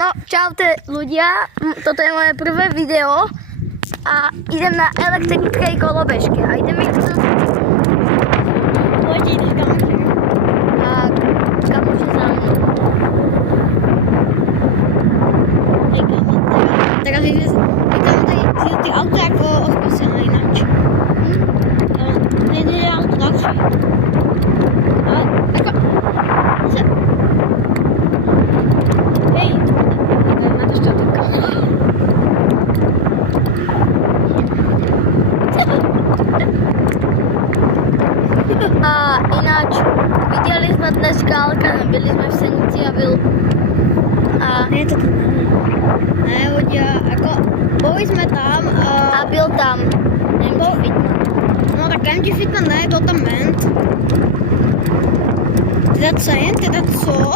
No, čaute ľudia, toto je moje prvé video a idem na elektrickej kolobežke a idem ich Pojď, jdeš kamoši. a kamoši za mnou. Hej, kamo, teraz jdeš, kamo, ty auto jako odpasené jinak. Nejde auto další. Ale, jako, se... Hej, na to šťatovka. A ináč, viděli jsme dneska Alkanem, byli jsme v Senici a byl... A, Ne, to tam ne, hodě, jako, byli jsme tam a byl tam MG Fitman. No tak MG Fitman ne, byl tam Ment. Teda co jen, teda co?